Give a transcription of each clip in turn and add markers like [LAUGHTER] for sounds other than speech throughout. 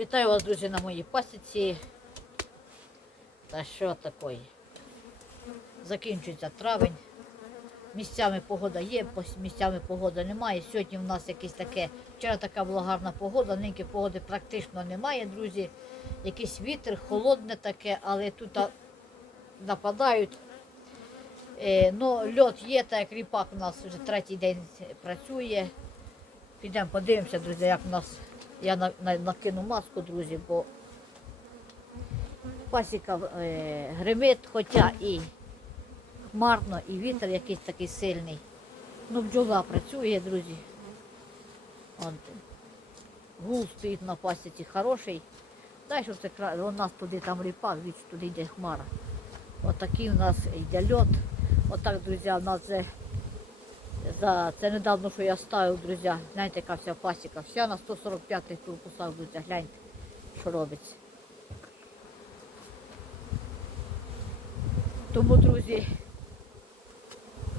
Вітаю вас, друзі, на моїй пасіці. Та що таке? Закінчується травень. Місцями погода є, місцями погоди немає. Сьогодні в нас якесь таке, вчора така була гарна погода, нині погоди практично немає, друзі. Якийсь вітер, холодне таке, але тут нападають. Е, ну, льот є, так як ріпак у нас вже третій день працює. Підемо подивимося, друзі, як у нас. Я на, на, накину маску, друзі, бо пасіка е, гримить, хоча і хмарно, і вітер якийсь такий сильний. Ну, бджола працює, друзі. От, гул стоїть на пасіці хороший. Дай, що це у нас туди там ріпак, віч туди йде хмара. Отакий у нас йде льот. Отак, друзі, у нас вже за це недавно, що я ставив, друзі. Гляньте, яка вся пасіка. Вся на 145-х корпусах, друзі, гляньте, що робиться. Тому, друзі,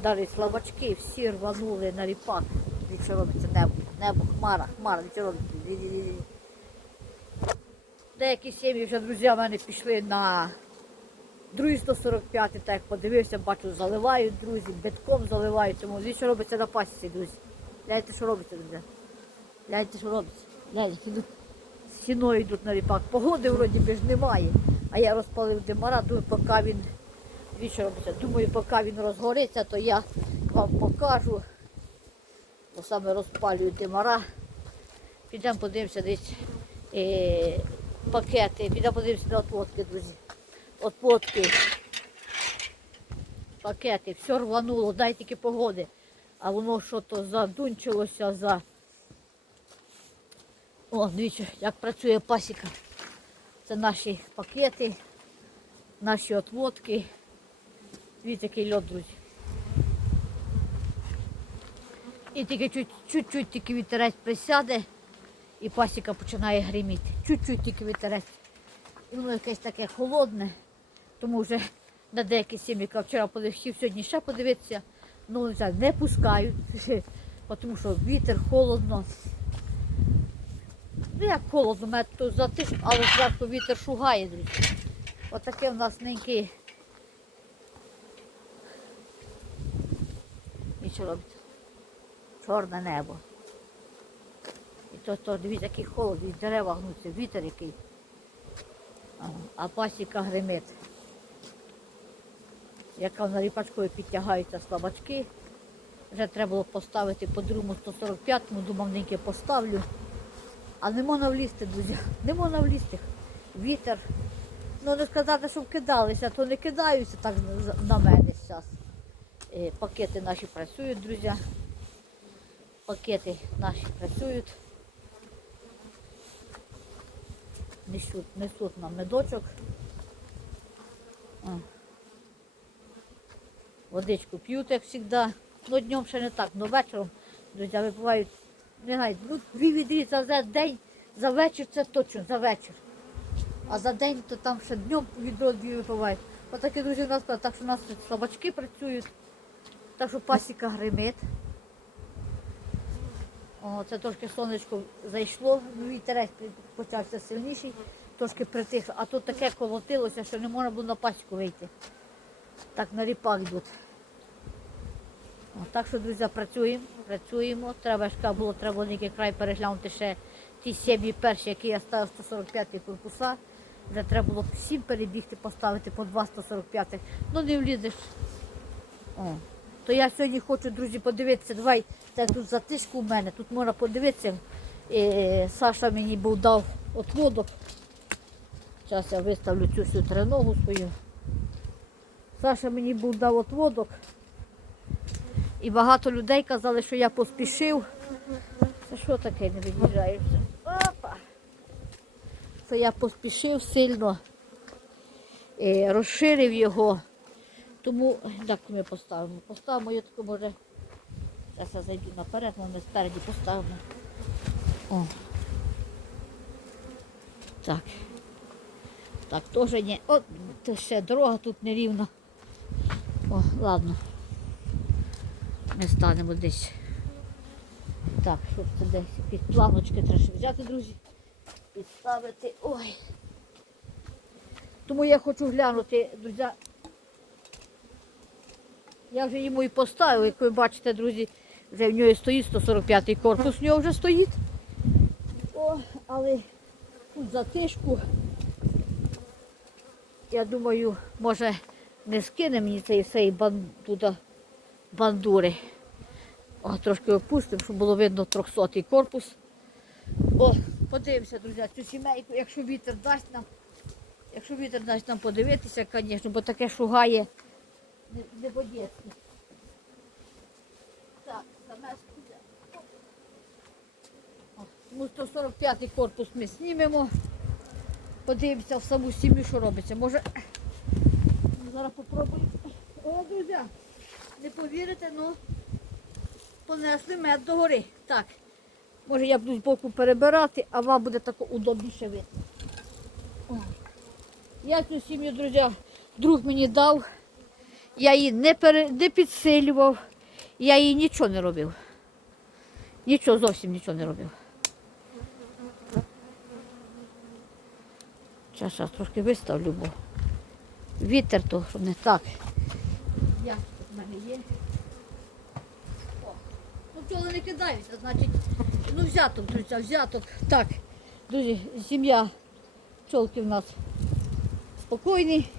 далі слабачки всі рванули на ріпак. Дивіться, що робиться небо. Небо, хмара, хмара, дивіться, що робиться. Деякі сім'ї вже, друзі, в мене пішли на Другий 145, так як подивився, бачу, заливають, друзі, битком заливають. Тому що робиться на пасіці, друзі. Гляньте, що робиться, друзі. Гляньте, що робиться. Гляньте, йдуть, стіною йдуть на ріпак. Погоди вроді би ж немає. А я розпалив димара, думаю, поки він. Що робиться. Думаю, поки він розгориться, то я вам покажу. Бо саме розпалюю димара. Підемо подивимося десь е, пакети, підемо подивимося на отводки, друзі от плотки, пакети, все рвануло, дай тільки погоди. А воно що то задунчилося за. О, дивіться, як працює пасіка. Це наші пакети, наші отводки. Дивіться, який льот, друзі. І тільки чуть-чуть тільки вітерець присяде і пасіка починає гриміти. Чуть-чуть тільки вітерець. І воно якесь таке холодне, тому вже на деякі сім'ї, яка вчора подивився, сьогодні ще подивитися, ну не пускають, [LAUGHS] тому що вітер, холодно. Ну як холодно, мене тут затиш, але зверху вітер шугає, друзі. Отаке в нас неньке. І що робиться? Чорне небо. І то, то дивіться, який холод, і дерева гнуться, вітер який. А пасіка гримить. Яка на ріпачкою підтягаються слабачки. Вже треба було поставити по другому 145-му, думав, ниньки поставлю. А не можна влізти, друзі. Не можна влізти. Вітер. Ну не сказати, що вкидалися, то не кидаються так на- мене зараз. Пакети наші працюють, друзі. Пакети наші працюють. несуть, несуть нам медочок. Водичку п'ють, як завжди. Ну, днем ще не так, але вечором, друзі, випивають, не знаю, ну, дві відрі за день, за вечір це точно, за вечір. А за день то там ще днем відро дві випивають. Отакі, друзі, у нас, так що у нас тут слабачки працюють, так що пасіка гримить. О, це трошки сонечко зайшло, ну, вітерець почався сильніший, трошки притих, а тут таке колотилося, що не можна було на пасіку вийти. Так на ріпак йдуть. Так що, друзі, працюємо, працюємо. Треба ж було, треба тільки край переглянути ще ті сім'ї перші, які я ставив 145 корпуса. Вже треба було всім перебігти, поставити по два 145 Ну не влізеш. О. То я сьогодні хочу, друзі, подивитися. Давай, так тут затишку у мене, тут можна подивитися. Е, Саша мені був дав отводок. Зараз я виставлю цю всю треногу свою. Саша мені був дав отводок. І багато людей казали, що я поспішив. Це що таке не від'їжджаєшся? Опа! Це я поспішив сильно, е, розширив його. Тому так ми поставимо. Поставимо я таку може. Зараз я зайду наперед, але ми спереді поставимо. О. Так. Так, теж. От це ще дорога тут нерівна. О, ладно. Ми станемо десь. Так, щоб це десь під планочки треба взяти, друзі. підставити. Ой. Тому я хочу глянути, друзі. Я вже йому і поставив, як ви бачите, друзі, вже в нього стоїть 145-й корпус, в нього вже стоїть. О, але тут затишку. Я думаю, може не скине мені цей всей бан, туди бандури. О, трошки опустимо, щоб було видно 300-й корпус. О, подивимося, друзі, цю сімейку, якщо вітер дасть нам, якщо вітер дасть нам подивитися, звісно, бо таке шугає не, не по-дєцьки. Так, саме скуде. О, Ну, 145-й корпус ми знімемо. Подивимося в саму сім'ю, що робиться. Може, зараз попробую. О, друзі, не повірите, ну понесли мед до гори. Так, може я буду з боку перебирати, а вам буде тако удобніше видно. Я цю сім'ю, друзі, друг мені дав. Я її не, пере... не підсилював, я їй нічого не робив. Нічого, зовсім нічого не робив. Зараз я трошки виставлю, бо вітер то не так. Як тут в мене є? О, ну пчоли не кидаються, значить, ну взяток, друзі, взяток. Так, друзі, сім'я пчолки в нас спокійні.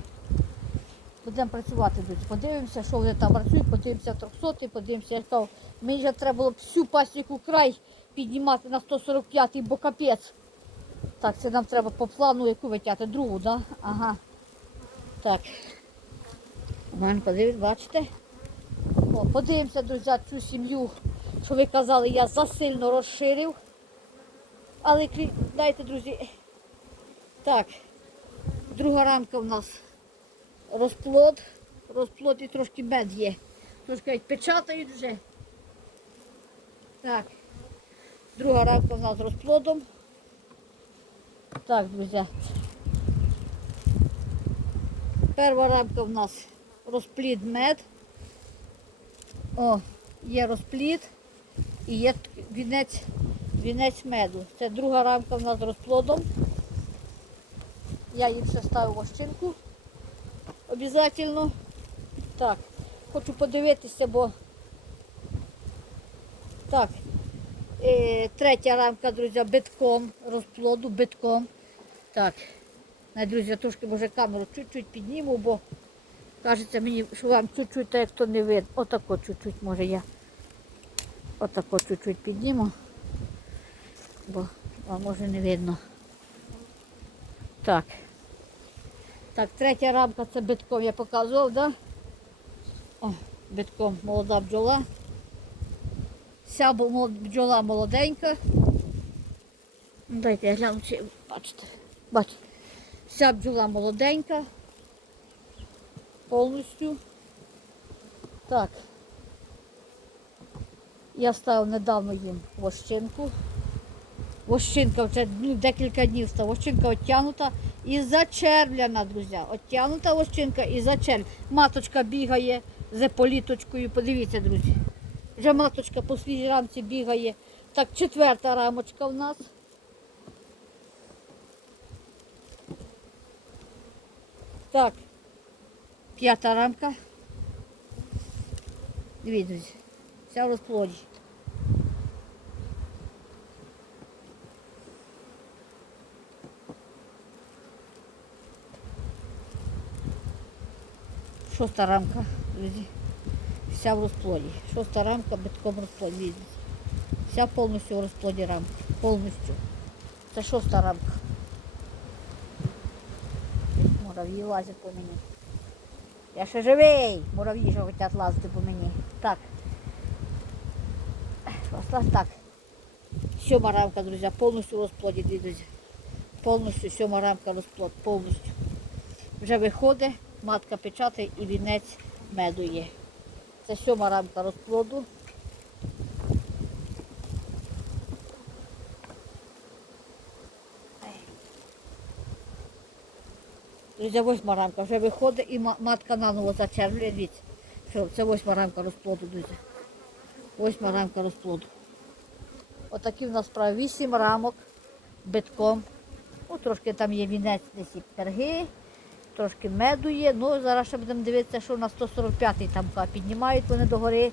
Будемо працювати, друзі. Подивимося, що вони там працюють, подивимося 300, подивимося, як там. Мені вже треба було всю пасіку край піднімати на 145-й, бо капець. Так, це нам треба по плану яку витягти, другу, так? Да? Ага. Так. У бачите? О, подивимося, друзі, цю сім'ю, що ви казали, я засильно розширив. Але дайте, друзі. Так, друга рамка в нас розплод. Розплод і трошки мед є. Трошки печатають вже. Так. Друга рамка в нас розплодом. Так, друзі. Перша рамка в нас розплід мед. О, є розплід і є вінець, вінець меду. Це друга рамка в нас з розплодом. Я їм ще ставив вощинку. Обязательно. Так, хочу подивитися, бо так. Е, третя рамка, друзі, битком, розплоду, битком. Так. На, друзі, я трошки може камеру чуть-чуть підніму, бо кажеться мені, що вам чуть-чуть, так як то не видно. Отако чуть-чуть, може я. Отако чуть-чуть підніму. Бо вам може не видно. Так. Так, третя рамка це битком я показував, да? О, битком молода бджола. Вся бджола молоденька. Ну, Дайте я гляну, чи бачите. Бачите. Вся бджола молоденька. Повністю. Так. Я ставив недавно їм вощинку. Вощинка вже ну, декілька днів стала. Вощинка оттягнута і зачервляна, друзі. Оттягнута вощинка і зачервляна. Маточка бігає з політочкою. Подивіться, друзі. Вже маточка по свій рамці бігає. Так, четверта рамочка в нас. Так, п'ята рамка. Дивіться, друзі, вся в розплоді. Шоста рамка, друзі. Вся в розплоді. Шоста рамка битком розплоді. Дивіться. Вся повністю в розплоді рамка. Повністю. Це шоста рамка. Мурав'ї лазять по мені. Я ще живий. Мурав'ї що хочуть лазити по мені. Так. Ось так. Сьома рамка, друзі, повністю розплоді, друзі. Повністю сьома рамка розплод, повністю. Вже виходить, матка печатає і вінець меду є. Це сьома рамка розплоду. Друзі, восьма рамка вже виходить і матка наново зачервлює. Дивіться. Що, це восьма рамка розплоду, друзі. Восьма рамка розплоду. Отакі в нас справи. Вісім рамок битком Ну, трошки там є вінець десь перги, трошки меду є. Ну, зараз ще будемо дивитися, що на 145-й там піднімають вони догори.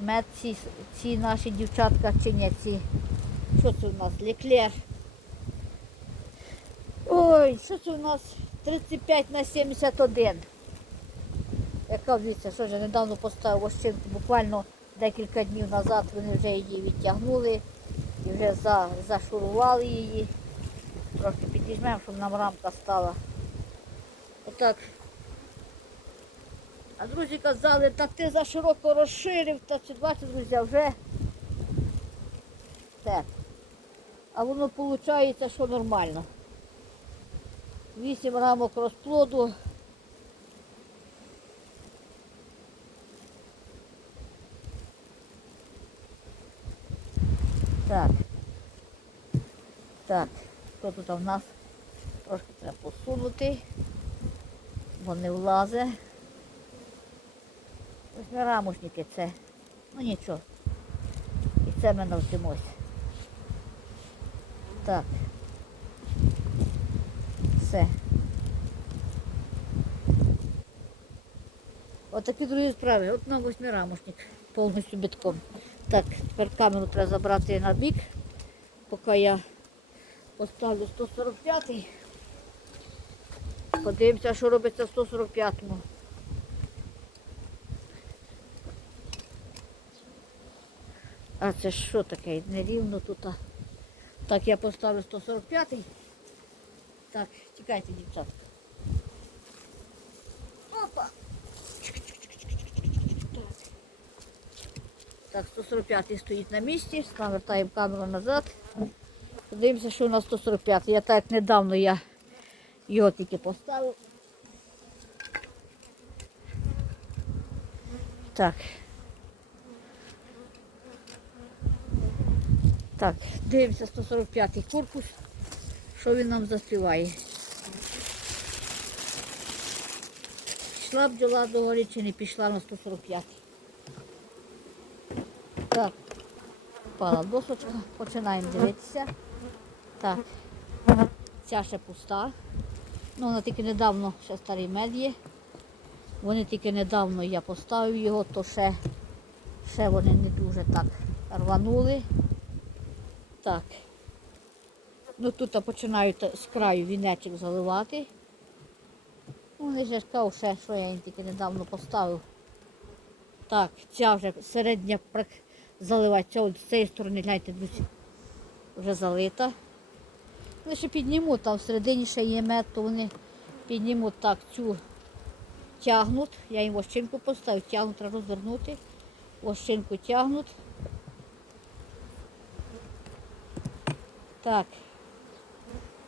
Мед ці, ці наші дівчатка чи ні, ці. Що це у нас? Леклер. Ой, що це у нас? 35 на 71. Яка дивіться, що я недавно поставив ощинку, буквально декілька днів назад вони вже її відтягнули і вже за, зашурували її. Трохи підіжмемо, щоб нам рамка стала. Отак. А друзі казали, та ти за широко розширив, та чи бачите, друзі, вже так. А воно виходить, що нормально. 8 рамок розплоду. Так. Так, що тут у нас? Трошки треба посунути, бо не влазе. Восьмирамушники це. Ну нічого. І це ми навчимось. Так. Все. Отакі другі справи. От на восьмирамушник повністю бітком. Так, тепер камеру треба забрати на бік, поки я поставлю 145-й. Подивимося, що робиться в 145-му. А це що таке? Нерівно тут. Так, я поставлю 145-й. Так, тікайте, дівчатка. Так, 145-й стоїть на місці, навертаємо камеру назад. Подивимося, що у нас 145. Я так недавно я його тільки поставив. Так. Так, дивимося 145-й корпус. Що він нам заспіває? Пішла бджола догорі чи не пішла на 145. Так, впала досочка, починаємо дивитися. Так, ця ще пуста. Ну, вона тільки недавно, ще старий мед є. Вони тільки недавно я поставив його, то ще, ще вони не дуже так рванули. Так. Ну тут я починаю та- з краю вінечок заливати. Ну, Вони ж кажу, ще, що я їм тільки недавно поставив. Так, ця вже середня прак- заливати. От з цієї сторони, гляньте, вже залита. Вони ще піднімуть, там всередині ще є мед, то вони піднімуть так цю тягнуть. Я їм вощинку поставив, тягнуть, треба розвернути. Вощинку тягнуть. Так.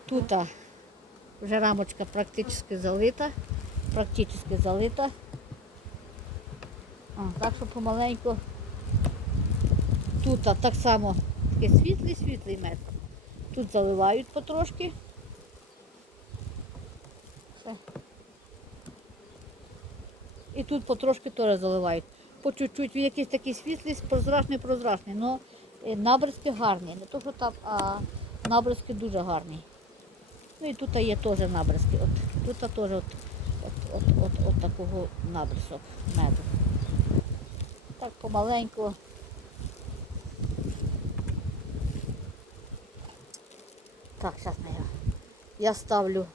Тут вже рамочка практично залита. Практично залита. А, так що помаленьку. Тут так само такий світлий, світлий мед. Тут заливають потрошки. І тут потрошки теж заливають. По чуть-чуть він якийсь такий світлий, прозрачний, прозрачний. Но е, набризки гарні. Не то, що там, а набризки дуже гарні. Ну і тут є теж набризки. От, тут теж от, от, от, от, от такого набризок меду. Так помаленьку. Так, зараз я. Я ставлю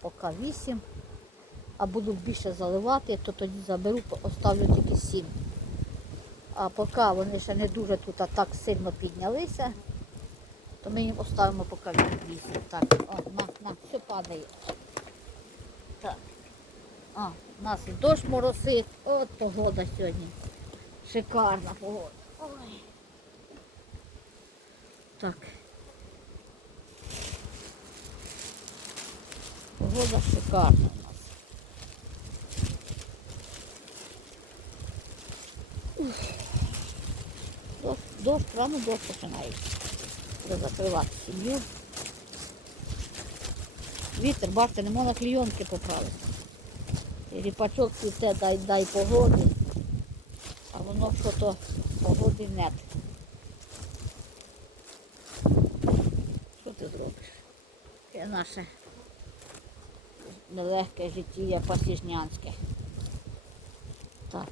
поки 8, а буду більше заливати, то тоді заберу, оставлю тільки 7. А поки вони ще не дуже тут а так сильно піднялися, то ми їм оставимо поки 8. Так, о, на, на, все падає. Так. А, у нас дощ моросить. От погода сьогодні. Шикарна погода. Ой. Так. Погода шикарна у нас. Ух. Дощ, дощ, рано дощ починається. Закривати сім'ю. Вітер, бачите, не можна клійонки поправити. Ріпачок цвіте, дай, дай погоди, а воно що то погоди нет. Що ти зробиш? наше нелегке життя пасіжнянське. Так.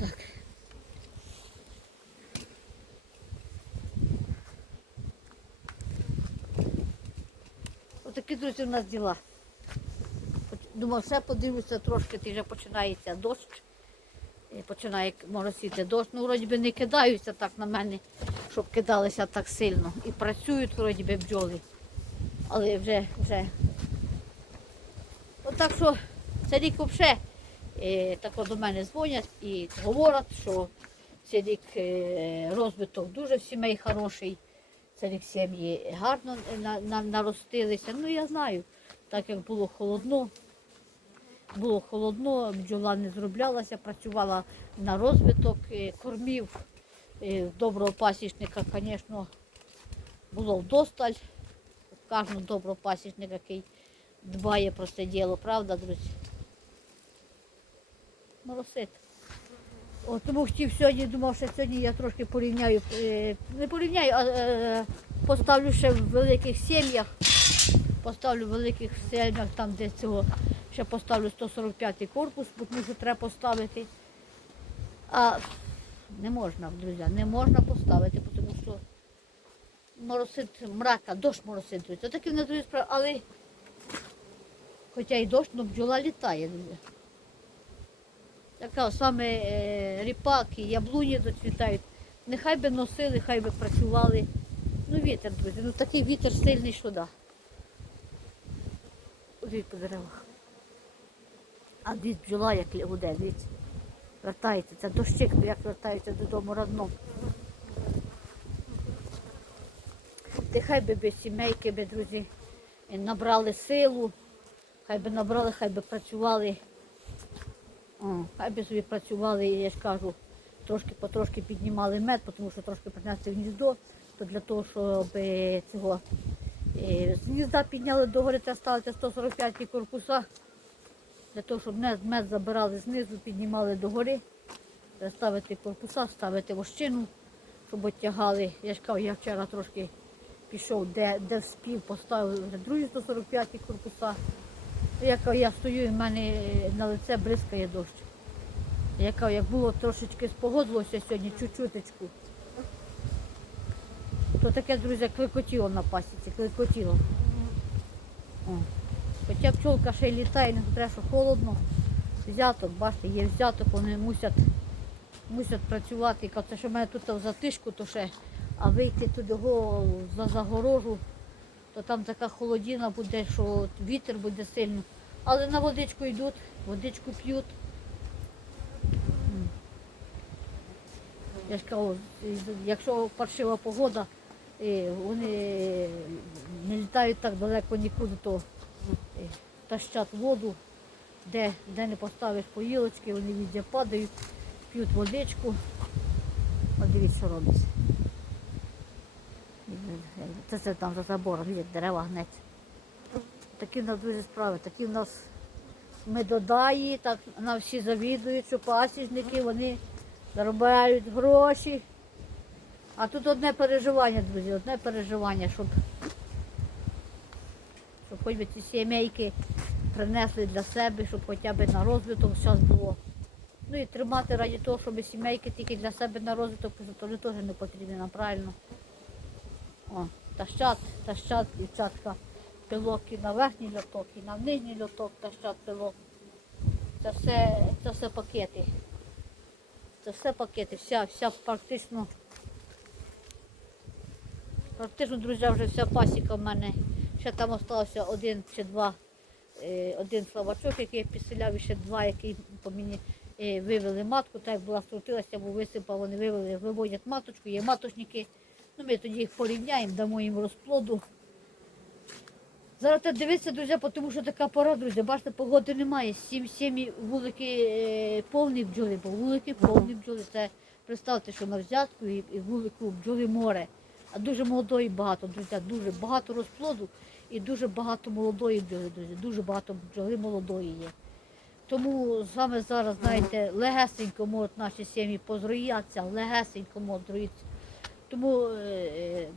Так. Отакі, друзі, у нас діла. Думав, все подивлюся трошки, ти вже починається дощ. І починає моросіти дощ. Ну, вроді би не кидаються так на мене, щоб кидалися так сильно. І працюють вроді би бджоли. Але вже, вже. От так що цей рік взагалі е, так до мене дзвонять і говорять, що цей рік е, розвиток дуже в сімей хороший. Цей рік сім'ї гарно на, на, наростилися. Ну я знаю, так як було холодно, було холодно, бджола не зроблялася, працювала на розвиток е, кормів. Доброго пасічника, звісно, було вдосталь. Кожного доброго пасічника, який дбає про це діло, правда, друзі? Моросить. О, тому хотів сьогодні, думав, що сьогодні я трошки порівняю, е, не порівняю, а е, поставлю ще в великих сім'ях. Поставлю в великих сім'ях, там де цього ще поставлю 145-й корпус, тому що треба поставити. А не можна, друзі, не можна поставити, тому що моросить мрака, дощ моросить, друзі. Отакі в нас друзі справи, але хоча й дощ, але бджола літає, друзі. Така саме е, ріпаки, яблуні доцвітають. Нехай би носили, хай би працювали. Ну вітер, друзі, ну такий вітер сильний, що да. Дивіть по деревах. А дивіться, бджола як гуде, дивіться. Вертається, це дощик, як вертається додому родном. Ти хай би без сімейки, би, друзі, набрали силу, хай би набрали, хай би працювали. О, хай би собі працювали, я ж кажу, трошки потрошки піднімали мед, тому що трошки принесли гніздо, то для того, щоб е, цього е, з гнізда підняли до гори та ставити 145 корпуса, для того, щоб мед, мед забирали знизу, піднімали до гори, Треба ставити корпуса, ставити вощину, щоб оттягали. Я ж кажу, я вчора трошки пішов, де, де вспів, поставив вже другі 145 корпуса. Я кажу, я стою і в мене е, на лице бризкає дощ. Я кажу, як було трошечки спогодилося сьогодні, чуть-чуточку, то таке, друзі, кликотіло на пасіці, кликотіло. О. Хоча пчолка ще й літає, не треба, що холодно. Взяток, бачите, є взяток, вони мусять, мусять працювати. Це що в мене тут в затишку, то ще, а вийти туди за загорожу, то там така холодіна буде, що вітер буде сильно. Але на водичку йдуть, водичку п'ють. Я ж кажу, якщо паршива погода, вони не літають так далеко нікуди, то тащать воду, де, де не поставиш поїлочки, вони везде падають, п'ють водичку. От дивіться, що робиться. Це, це там за забором, як дерева гнеться. Такі в нас дуже справи, такі в нас медодаї, так нам всі завідують, що пасічники, вони заробляють гроші. А тут одне переживання, друзі, одне переживання, щоб, щоб хоч би ці сімейки принесли для себе, щоб хоча б на розвиток зараз було. Ну і тримати раді того, щоб сімейки тільки для себе на розвиток, то теж не потрібно, правильно. О, тащат, тащат, дівчатка, пилок і на верхній льоток, і на нижній льоток тащат пилок. Це все, це все пакети. Це все пакети, вся, вся практично. Практично, друзі, вже вся пасіка в мене. Ще там залишився один чи два, один слабачок, який я підселяв, і ще два, які по мені е, вивели матку, так як була скрутилася, бо висипав, вони вивели, виводять маточку, є маточники. Ну, ми тоді їх порівняємо, дамо їм розплоду. Зараз дивитися, друзі, тому що така пора, друзі. Бачите, погоди немає. Сім сім'ї вулики е, повні бджоли, бо вулики повні бджоли. Це представте, що на взятку і вулику бджоли море. А дуже молодої багато, друзі, дуже багато розплоду і дуже багато молодої бджоли, друзі. Дуже багато бджоли молодої є. Тому саме зараз, знаєте, легесенько можуть наші сім'ї позроїтися, легесенько можуть зроїтися. Тому, е,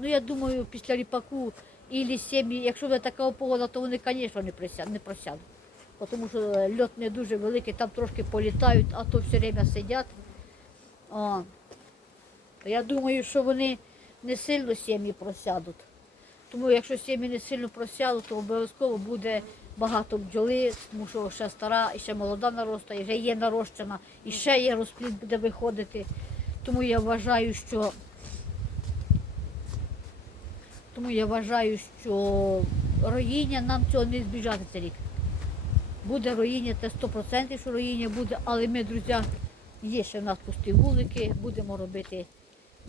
ну я думаю, після ріпаку і сім'ї, якщо буде така погода, то вони, звісно, не присядуть, не просядуть. Тому що льот не дуже великий, там трошки політають, а то все время сидять. То Я думаю, що вони не сильно сім'ї просядуть. Тому якщо сім'ї не сильно просядуть, то обов'язково буде багато бджоли, тому що ще стара, і ще молода нароста, і вже є нарощена, і ще є розплід буде виходити. Тому я вважаю, що тому я вважаю, що роїння нам цього не збіжати цей рік. Буде роїння, це 100% що роїння буде, але ми, друзі, є ще в нас пусті вулики, будемо робити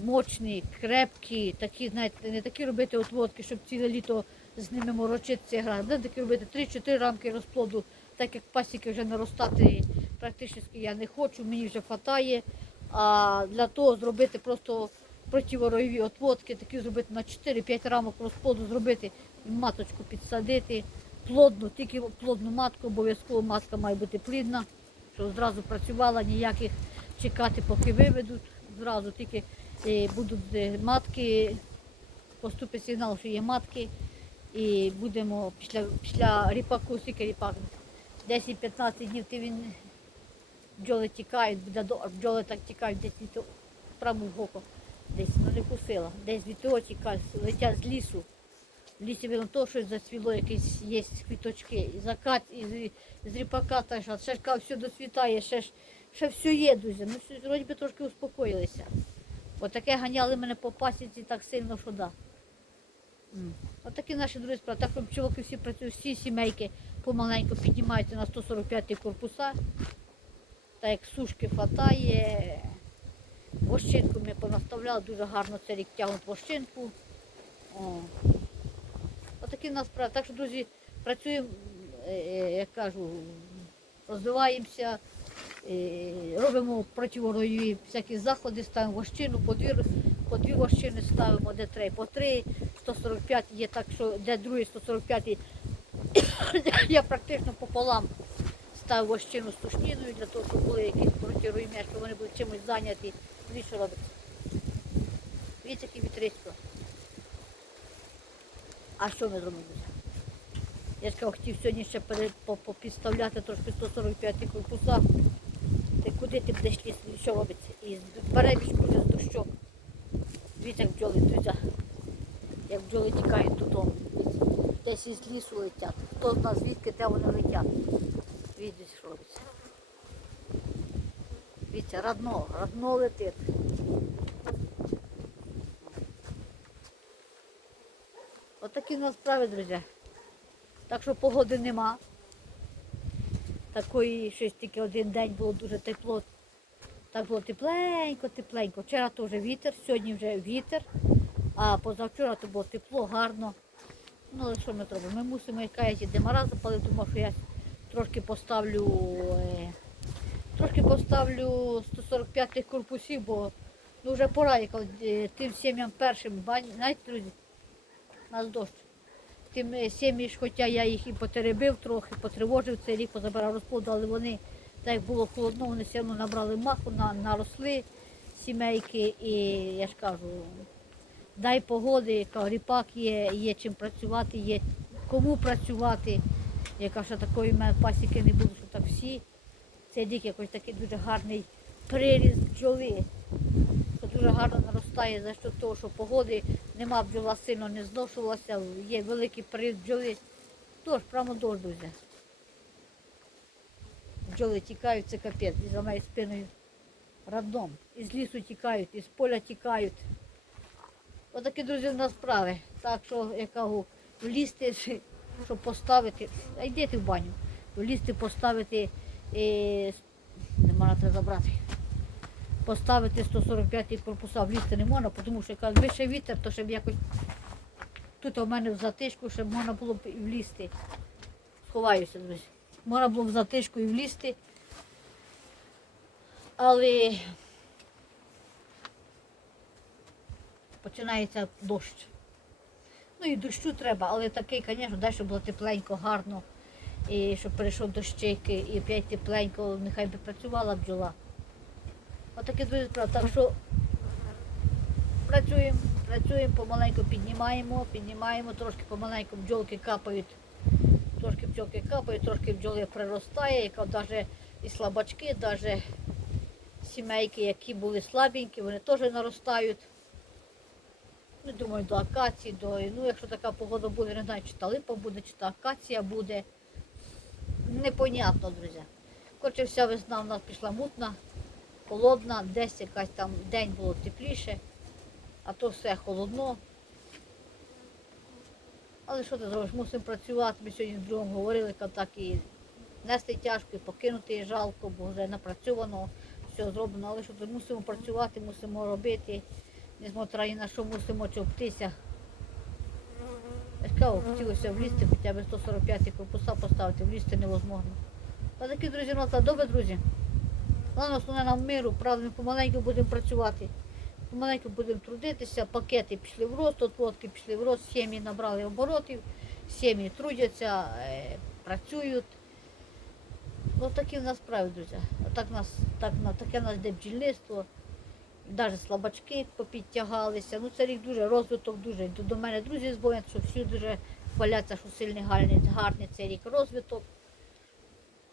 мощні, крепкі, такі, знаєте, не такі робити отводки, щоб ціле літо з ними морочитися грати. Будемо такі робити 3-4 рамки розплоду, так як пасіки вже наростати практично я не хочу, мені вже вистачає. А для того зробити просто противоройові отводки, такі зробити на 4-5 рамок розплоду, зробити і маточку підсадити, плодну, тільки плодну матку, обов'язково матка має бути плідна, щоб зразу працювала, ніяких чекати, поки виведуть. Зразу тільки будуть е, матки, поступить сигнал, що є матки. І будемо після, після ріпаку, скільки ріпак, 10-15 днів ти він бджоли тікають, бджоли так тікають десь від прямо в око, десь ну, не кусила, десь від того тікають, летять з лісу. В лісі видно то, щось зацвіло, якісь є квіточки. І закат, і з, ріпака теж, ще ж все досвітає, ще ще все є, друзі. Ну, вроді би трошки успокоїлися. Отаке ганяли мене по пасіці так сильно, що да. Отакі наші друзі справи. Так що пчолки всі працюють, всі сімейки помаленьку піднімаються на 145 корпуса. Так як сушки хватає. Вощинку ми понаставляли, дуже гарно цей рік тягнуть вощинку. Отакі нас справи. Так що, друзі, працюємо, е, е, як кажу, розвиваємося, робимо противоройові всякі заходи, ставимо вощину, по дві, по дві вощини ставимо, де три, по три, 145 є так, що де другий 145 [COUGHS] я практично пополам ставив вощину з тушніною для того, щоб були якісь протируймі, щоб вони були чимось зайняті. Дивіться, що робиться. Дивіться, який вітрисько. А що ми зробимо? Я ж хотів сьогодні ще попідставляти трошки 145 корпуса. Ти будеш лізти? Що робиться? І перебіжку з дощок. Дивіться, як бджоли, дивіться, як бджоли тікають додому. Десь із лісу летять. Хто знає звідки, де вони летять. Дивіться, що робиться. Дивіться, радно, радно летить. Отакі в нас справи, друзі. Так що погоди нема. Такої щось тільки один день було дуже тепло. Так було тепленько, тепленько. Вчора теж вітер, сьогодні вже вітер, а позавчора то було тепло, гарно. Ну, але що ми зробимо? Ми мусимо якась демара запалити, тому що я трошки поставлю, е, трошки поставлю 145 корпусів, бо ну, вже пора, як е, тим сім'ям першим, знаєте, друзі, у нас дощ. Тим е, сім'ї ж, хоча я їх і потеребив трохи, потривожив цей рік, позабирав розплоду, але вони, так як було холодно, вони все одно набрали маху, на, наросли сімейки. І я ж кажу, дай погоди, яка ріпак є, є чим працювати, є кому працювати. Яка ще такої в мене пасіки не було, що так всі. Цей рік якось такий дуже гарний приріст бджоли. Що дуже гарно наростає за що того, що погоди нема бджола сильно не зношувалася, є великий приріст бджоли. Тож, прямо дощ, друзі. Бджоли тікають, це капець, і за моєю спиною радом. Із лісу тікають, із поля тікають. Отакі, друзі, в нас справи. Так що, я кажу, влізти, щоб поставити, а йдете в баню, влізти, поставити, е, нема треба забрати. Поставити 145 корпуса, влізти не можна, тому що якщо вище вітер, то щоб якось тут у мене в затишку, щоб можна було б влізти. Сховаюся, друзі. Можна було б і влізти. Але починається дощ. Ну і дощу треба, але такий, звісно, щоб було тепленько, гарно. І щоб перейшов дощик, і опять тепленько, нехай би працювала бджола. Отаке дуже справа. Так що працюємо, працюємо, помаленьку піднімаємо, піднімаємо, трошки помаленьку бджолки капають, трошки бджолки капають, трошки бджоли приростає, яка навіть і слабачки, навіть сімейки, які були слабенькі, вони теж наростають. Ну, думаю, до акації, до, ну, якщо така погода буде, не знаю, чи та липа буде, чи та акація буде. Непонятно, друзі. Коротше, вся весна в нас пішла мутна, холодна, десь якась там день було тепліше, а то все холодно. Але що ти зробиш? Мусимо працювати. Ми сьогодні з другом говорили, що так і нести тяжко, і покинути і жалко, бо вже напрацьовано, все зроблено. Але що ти мусимо працювати, мусимо робити, несмотря ні на що мусимо чоптися. Я кажу, хотілося влізти, хоча б 145 корпуса поставити, влізти невозможно. А такі, друзі, ну, так, добре, друзі. Головне, основне нам миру, правда, ми помаленьку будемо працювати. Помаленьку будемо трудитися, пакети пішли в рост, отводки пішли в рост, сім'ї набрали оборотів, сім'ї трудяться, е, працюють. Ось такі в нас справи, друзі. Отак нас, так, таке нас йде бджільництво. Навіть слабачки попідтягалися. Ну, це рік дуже розвиток, дуже. До, мене друзі дзвонять, що всі дуже хваляться, що сильний гарний, гарний цей рік розвиток.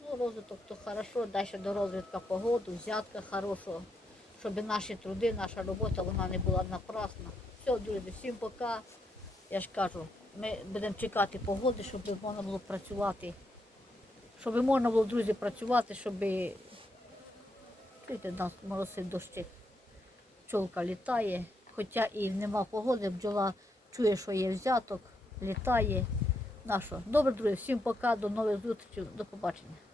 Ну, розвиток то хорошо, далі до розвитку погоду, взятка хорошого, щоб наші труди, наша робота вона не була напрасна. Все, друзі, всім пока. Я ж кажу, ми будемо чекати погоди, щоб можна було працювати. Щоб можна було, друзі, працювати, щоб чуєте, нас моросить дощик. Пчолка літає, хоча і нема погоди, бджола чує, що є взяток, літає. Нащо? Добре, друзі, всім пока, до нових зустрічей, до побачення.